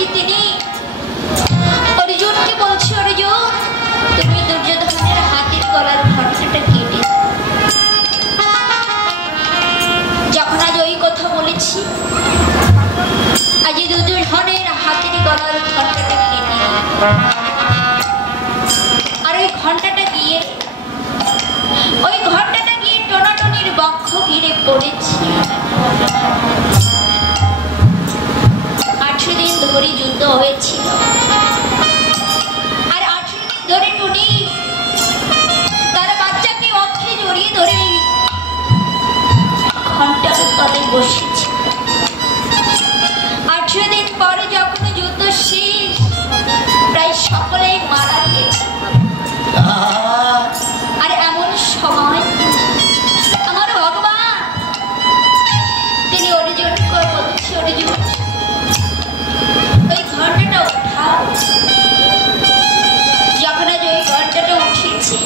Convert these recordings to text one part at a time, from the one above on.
আজি তিনি অর্জুনকে বলছে, অর্জুন তুমি দুর্যোধনের হাতের গলার ঘটনাটা কেটে। যখন আজ ওই কথা বলেছি, আজ দুর্যোধনের হাতের গলার ঘটনাটা কেটে আর ওই ঘন্টাটা গিয়ে টোনাটনির বক্ষ ঘিরে পড়েছি। 18 দিন ধরে যুদ্ধ হয়েছিল আর 18 দিন ধরে টুনি তার বাচ্চাকে অক্ষে জড়িয়ে ধরে ঘন্টার তলে বসেছে। 18 দিন পরে যখন যুদ্ধ শেষ, প্রায় সকলেই মারা গিয়েছে। আর এমন সময় আমার ভগবান তিনি অর্জুনকে বলছে, অর্জুন ওই ঘন্টাটা উঠাও। যখন আজ ওই ঘন্টাটা উঠিয়েছি,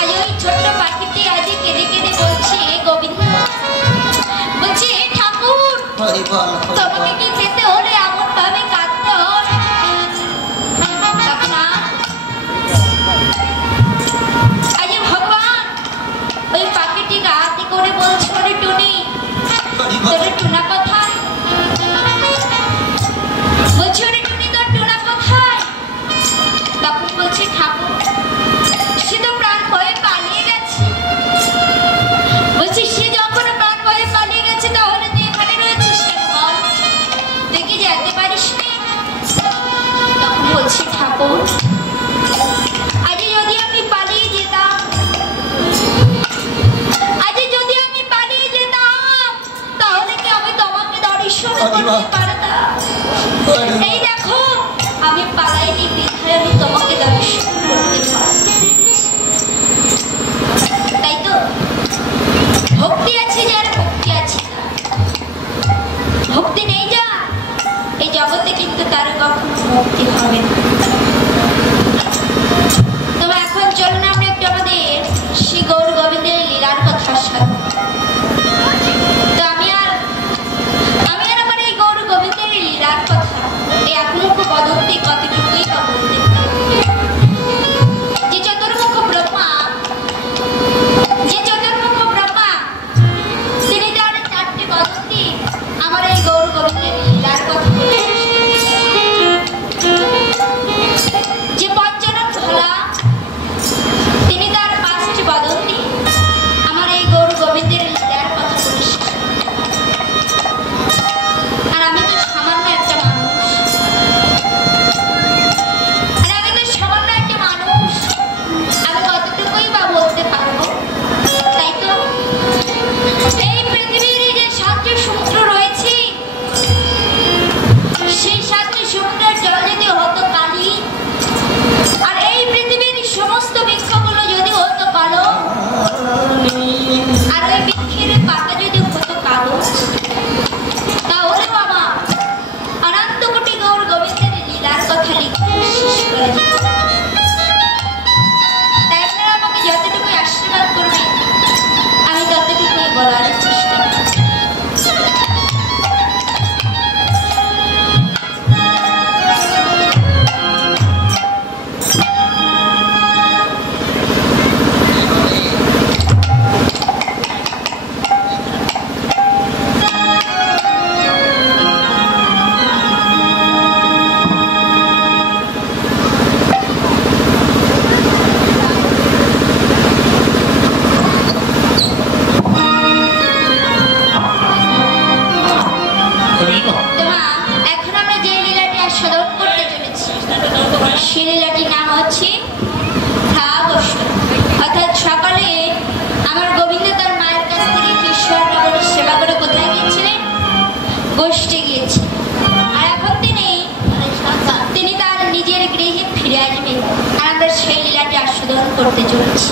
আজ ওই ছোট্ট পাখিটি আজ কেঁদে কেঁদে বলছে, গোবিন্দ বলছে, ঠাকুর তোমাকে কি যেতে হলে এমন ভাবে কাঁদতে হয়? আজ ভগবান ওই পাখিটি হাতে করে বলছে, ওরে টুনি তোর টুনা কোথায়? বলছে, ওরে টুনি তোর টুনা কোথায়? তখন বলছে, ঠাকুর সে তো প্রাণ ভয়ে পালিয়ে গেছে। বলছে, সে যখন প্রাণ ভয়ে পালিয়ে গেছে তাহলে তুই এখানে রয়েছিস কেন বল? তুই কি যেতে পারিস না? তখন বলছে, ঠাকুর আজ যদি আমি পালিয়ে যেতাম, তাহলে কি আমি তোমাকে দর্শন করতে পারতাম? এই দেখো আমি পালাইনি বিধায় আমি তোমাকে দর্শন করতে পারতাম। তাই তো ভক্তি আছে যার, ভক্তি আছে ভক্তি নেই যা, এই জগতে কিন্তু তার কখনো মুক্তি হবে না। তবে এখন চলুন আমরা একটু আমাদের শ্রী গৌর গোবিন্দের লীলার কথা শুনি। তো আমি আর আমার এই গৌর গোবিন্দের লীলার কথা এই একমুখ বদন্তি কতটুকুই বা বলতে পারি। যে চতুর্মুখ ব্রহ্মা তিনি তার 4টি বদন্তি আমার এই গৌর গোবিন্দের লীলার কথা বলে। যে পঞ্চানন ভোলা তিনি তার 5টি বদন্তি আমার এই গৌর গোবিন্দের লীলার কথা বলেছেন। আর আমি তো সামান্য একটা মানুষ, আমি কতটুকুই বা বলতে পারবো? তাই তো এই পৃথিবীর যে 7টি সমুদ্র রয়েছে, সেই 7টি সমুদ্রের জল যদি হতো কালি, আর এই পৃথিবীর সমস্ত বৃক্ষগুলো যদি হতো কালো, আর ওই বৃক্ষের পাতা যদি হতো কালো, তাহলে বাবা অনন্ত কোটি গৌর গোবিন্দের লীলার কথা লিখতে শেষ করে যেত। তাই আপনারা আমাকে যতটুকু আশীর্বাদ করবেন আমি ততটুকুই বলার চেষ্টা করব। গোষ্ঠী গিয়েছে আর এখন তিনি তার নিজের গৃহে ফিরে আসবেন আর আমরা সেই লীলাটি আস্বাদন করতে চলেছি।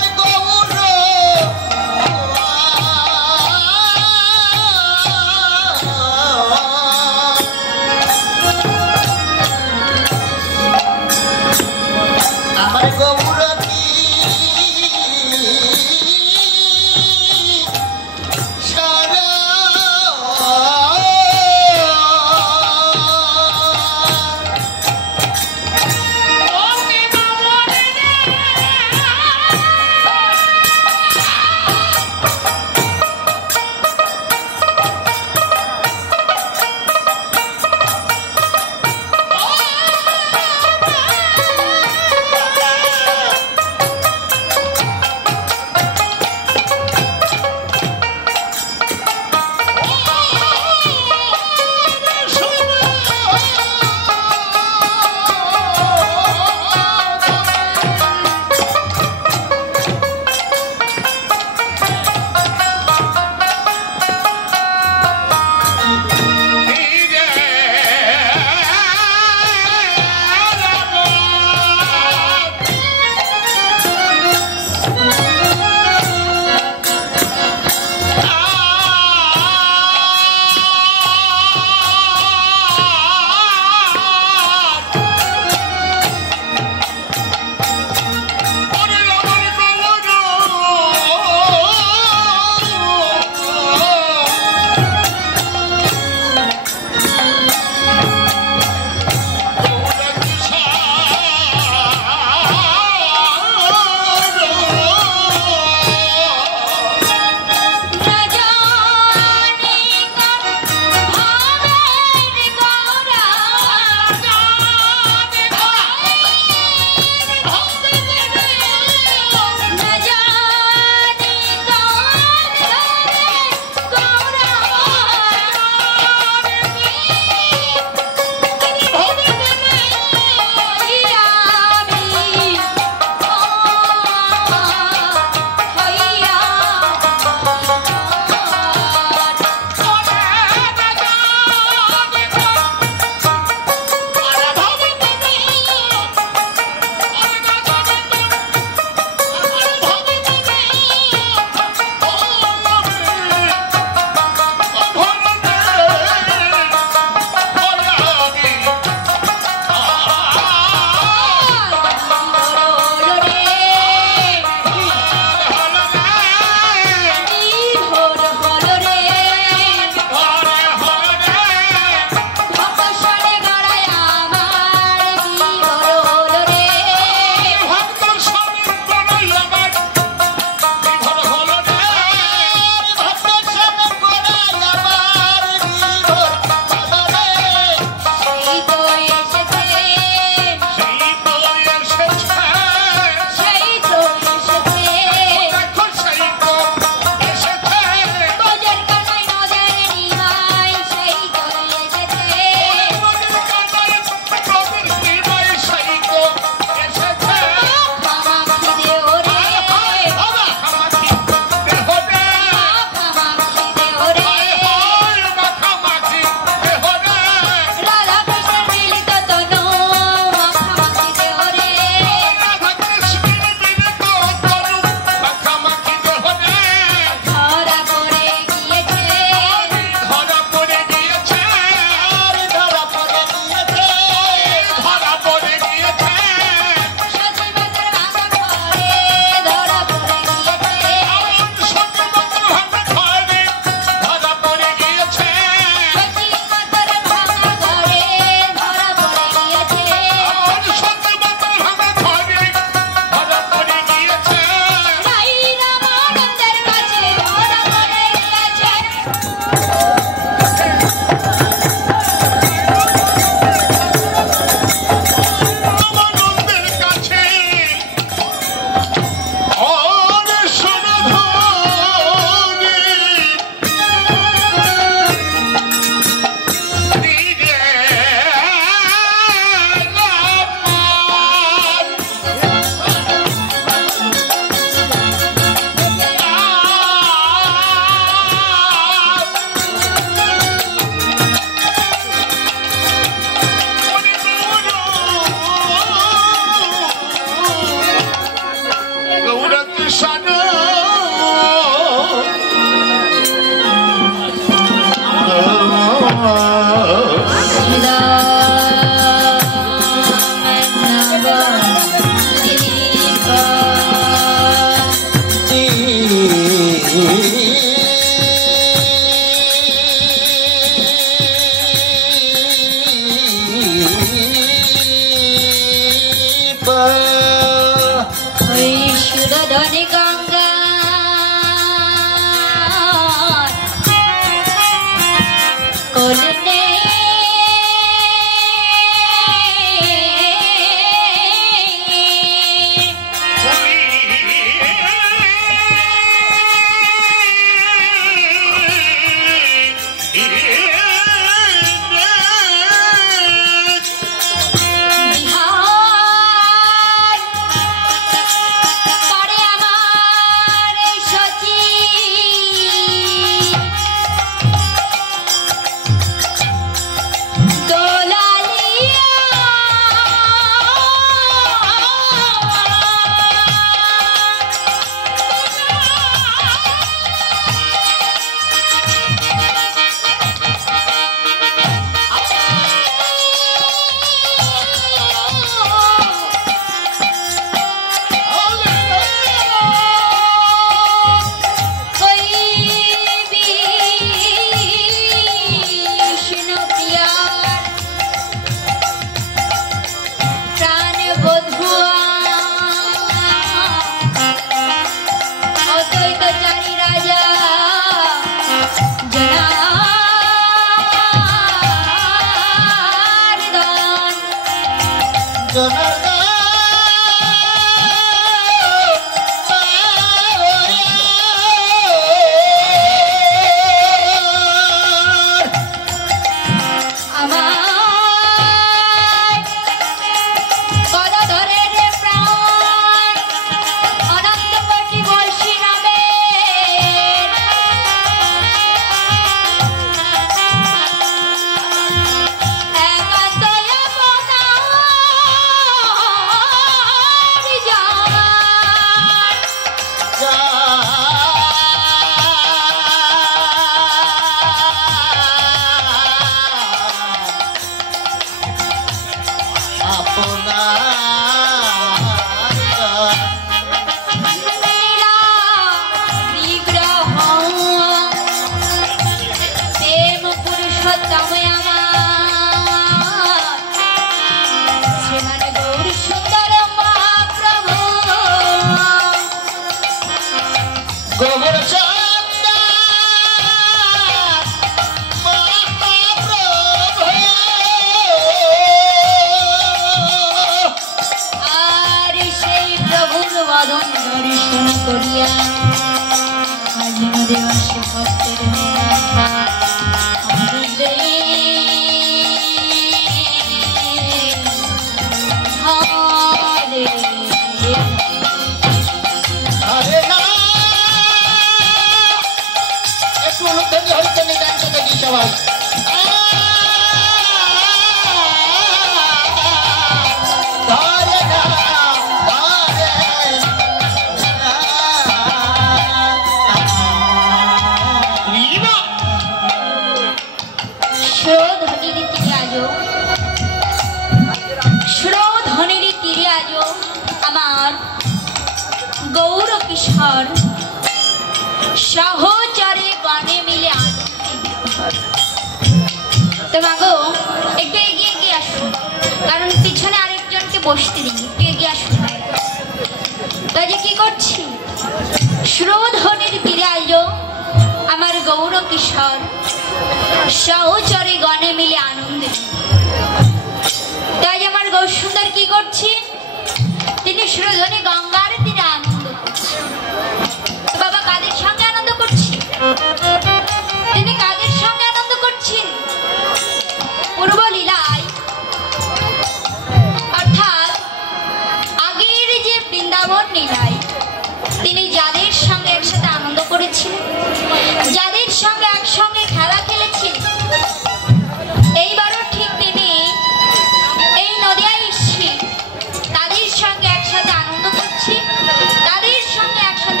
তাদের সঙ্গে একসাথে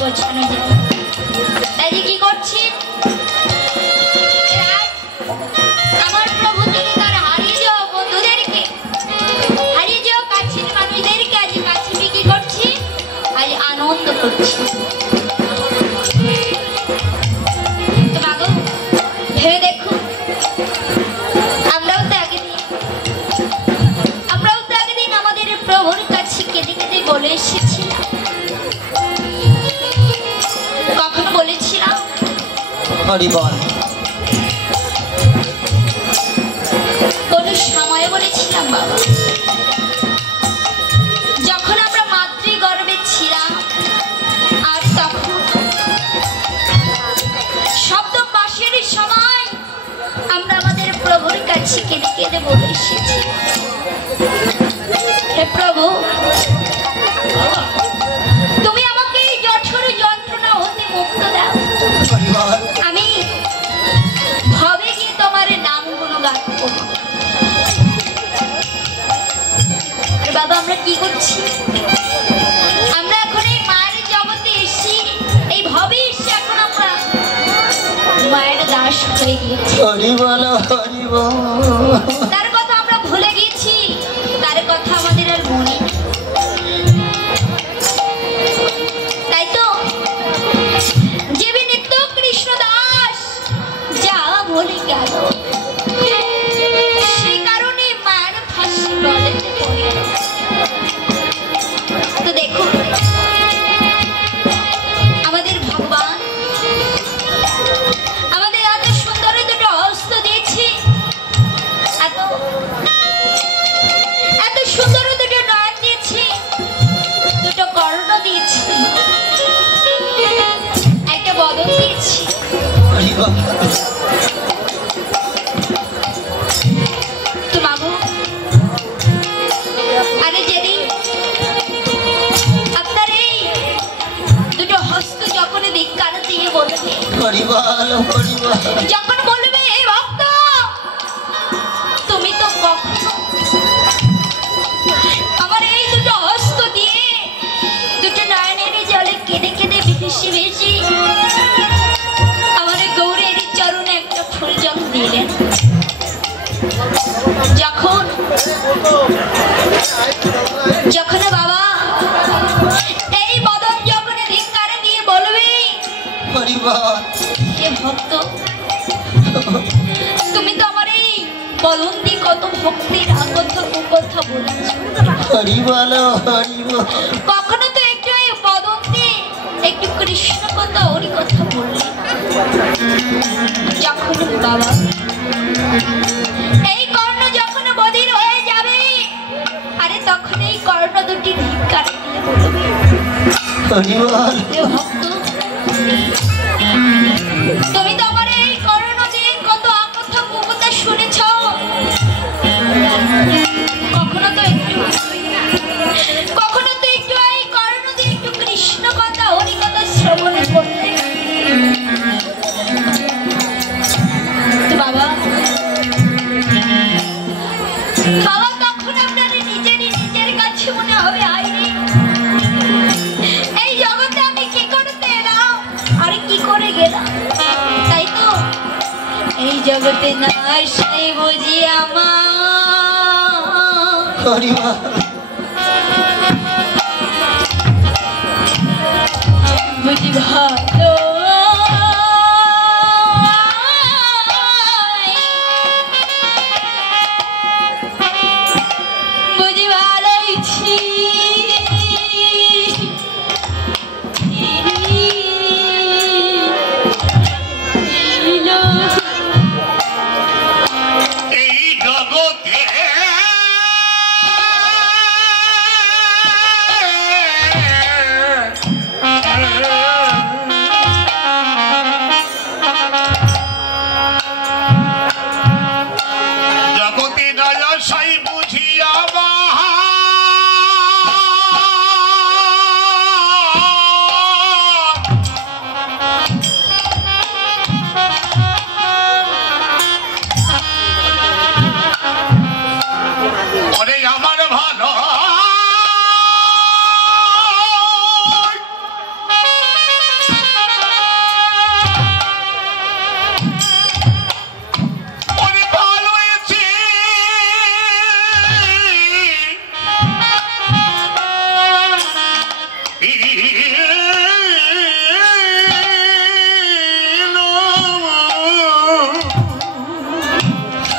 বোঝানো যায়। তাই যে কি করছি, আমার প্রভু তিনি তার হারিয়ে যাওয়া বন্ধুদেরকে, হারিয়ে যাওয়া কাছের মানুষদেরকে আজ কাছে বিক্রি করছি, আজ আনন্দ করছি। তো মাগো ভেবে দেখো, আমরাও তো একদিন আমাদের প্রভুর কাছে কেঁদে কেঁদে বলে এসেছিলাম। কখন বলেছিলাম? কোন সময় বলেছিলাম বাবা, যখন আমরা মাতৃগর্ভে ছিলাম, আর তখন শব্দ পাশের সময় আমরা আমাদের প্রভুর কাছে কেঁদে কেঁদে বলে এসেছি, হে প্রভু, তুমি আমাকে এই জঠর যন্ত্রণা হতে মুক্ত দাও, আমি ভবে গিয়ে তোমার নাম গুণগান করব। বাবা আমরা কি করছি, আমরা এখন এই মায়ের জগতে এসেছি, এই ভবে এসে এখন আমরা মায়ের দাস হয়ে গিয়েছি। তার কথা আমরা ভুলে গিয়েছি, তার কথা আমাদের আর মনে নেই। তাই তো জীবে নিত্য কৃষ্ণ দাস যা বলে গেল, সেই কারণে মায়ের ফাঁসি গলাতে পড়ে। তো দেখুন আমাদের ভগবান আমাদের এত সুন্দর দুটো হস্ত দিয়েছে, এত সুন্দর দুটো নয়ন দিয়েছে, দুটো কর্ণ দিয়েছে, একটা বদন দিয়েছে। তো মাগো, আরে যেদিন আপনার এই দুটো হস্ত যখন ধিক্কার দিয়ে বলবে, যখন বলবে ভক্ত তুমি তো কখনো আমার এই দুটো হস্ত দিয়ে দুটো নয়নের জলে কেঁদে কেঁদে ভেসে ভেসে আমার গৌরের চরণে একটা ফুল জল দিলেন, যখন বাবা এই বদন যখন ধিক্কার দিয়ে বলবে, হে ভক্ত তুমি তো আমার এই বদন দিয়ে কত ভক্তির কথা কুকথা বলেছ, কখনো তো একটু এই বদন দিয়ে একটু কৃষ্ণ কথা হরি কথা বললে। যখন বাবা এই কর্ণ যখন বধির হয়ে যাবে, আরে তখন এই কর্ণ দুটি ধিক্কার দিয়ে বলবে, ভক্ত তুমি তো আমার এই কর্ণ দিয়ে কত আকথা কুকথা শুনেছ, কখনো তো একটু এই কর্ণ দিয়ে একটু কৃষ্ণ কথা হরি কথা শ্রবণ করলে। তো বাবা তখন আপনার নিজের কাছে মনে হবে, আইরে এই জগতে আমি কি করতে এলাম, আরে কি করে গেলাম। তাই তো এই জগতে না আসাই বুঝি আমার বুঝি ভালো বুঝি ভালোই এই জগতে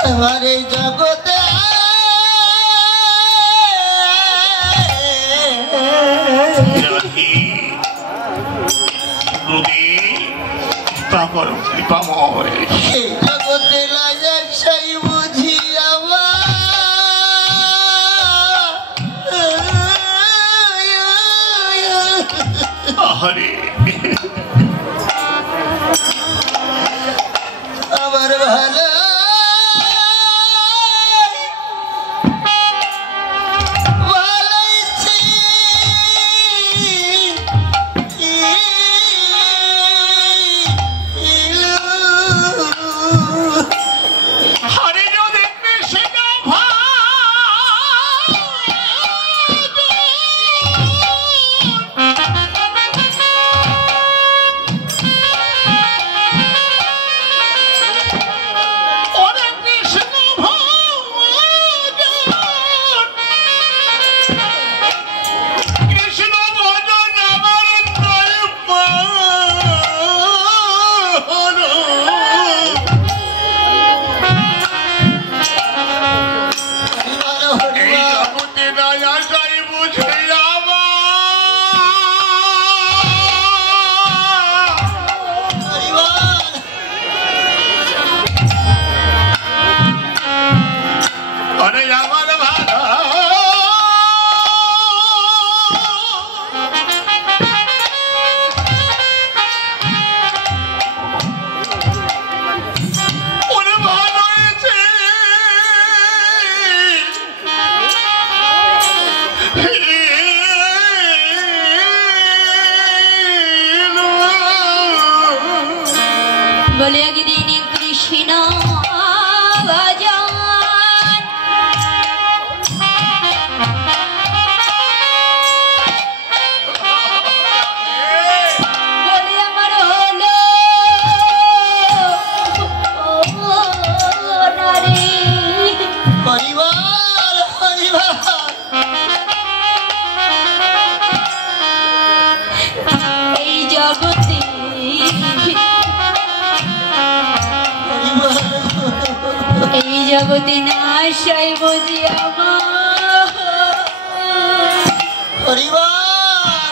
আমার এই জগতে এই জগতে রাজা সাই বুঝি আমার ভালো বলে একদিন কৃষ্ণ ভজন বলে আমার হলো নারী পরিবার পরিবার এই জগতে এই জগতে না আসাই বুঝি আমার পরিবার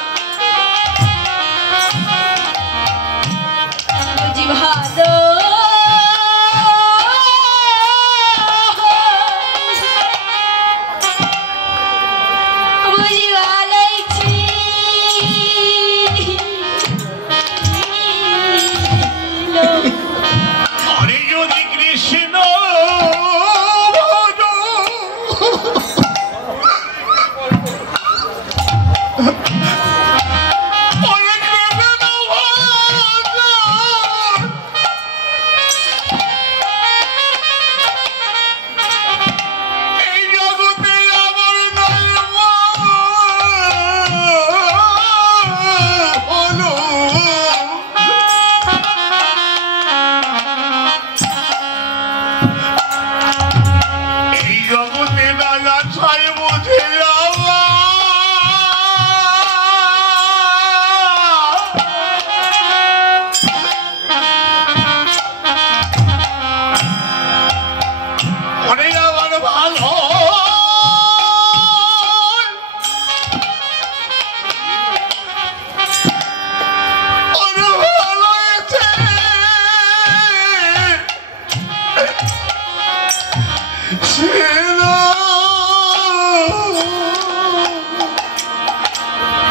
বুঝি ভালো বুঝি ভালোইছি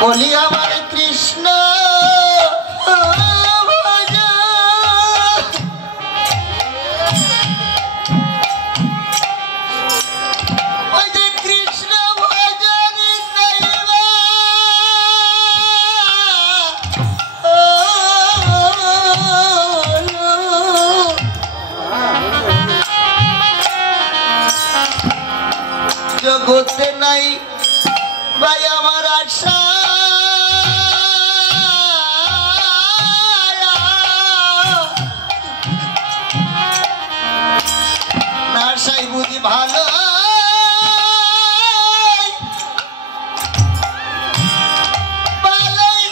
বলি আমার কৃষ্ণ ওই যে কৃষ্ণ ভজন জগতে নাই ভাই আমার আশা নাশাই বুঝি ভালো ভালোই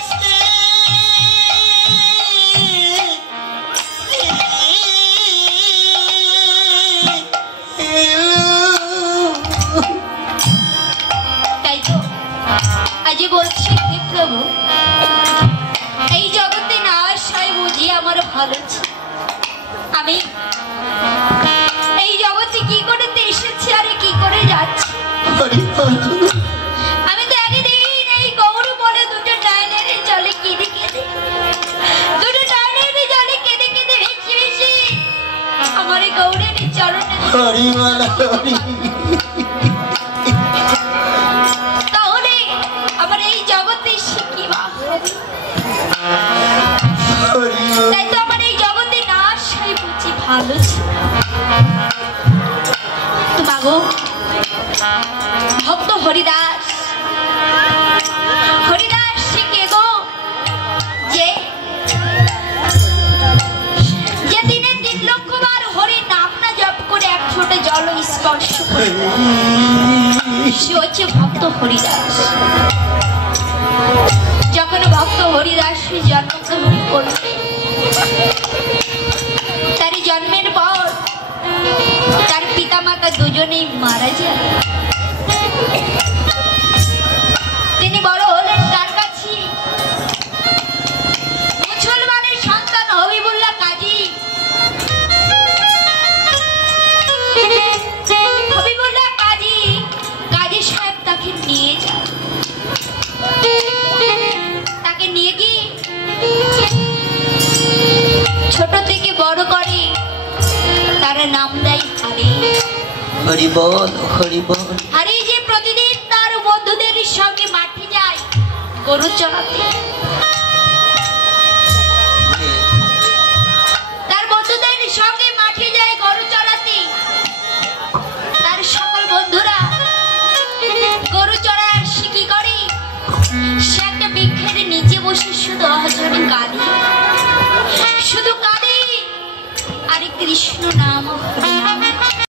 প্রভু, এই জগতে না আসাই বুঝি আমার ভালো ছিল। আমি এই জগতে কি করে এসেছি আর কি করে যাচ্ছি। আমি তো একদিন এই গৌর বলে দুটো ডাইনের জলে কেঁদে কেঁদে, দুটো ডাইনের জলে কেঁদে কেঁদে ভেসে ভেসে আমার এই গৌরের চরণে। তাহলে আমার এই জগতে শিখিবা তাই তো আমার এই জগতে না আসাই বুঝি ভালো ছিল। তো মাগো ভক্ত হরিদাস, হরিদাস সে কে গো? যে দিনে 3 লক্ষ বার হরি নাম না জপ করে এক ফোঁটা জল স্পর্শ করে, সে হচ্ছে ভক্ত হরিদাস। যখন ভক্ত হরিদাস জন্মগ্রহণ করবে, তার জন্মের পর তার পিতা মাতা দুজনেই মারা যায়। তিনি বড় হলেন তার কাছে মুসলমানের সন্তান হবিবুল্লাহ কাজী। হবিবুল্লাহ কাজী, কাজী সাহেব তাকে নিয়ে যায়। তাকে নিয়ে গিয়ে ছোট থেকে বড় করে, তারা নাম দেয় হরি। হরি বল, হরি বল। হরি যে প্রতিদিন তার বন্ধুদের সঙ্গে মাঠে যায় গরু চড়াতে, তার বন্ধুদের সঙ্গে মাঠে যায় গরু চড়াতে। তার সকল বন্ধুরা গরু চড়ার শিখি করে, সে একটা বৃক্ষের নিচে বসে শুধু অহজরে কাঁদে, শুধু কাঁদে আর কৃষ্ণ নাম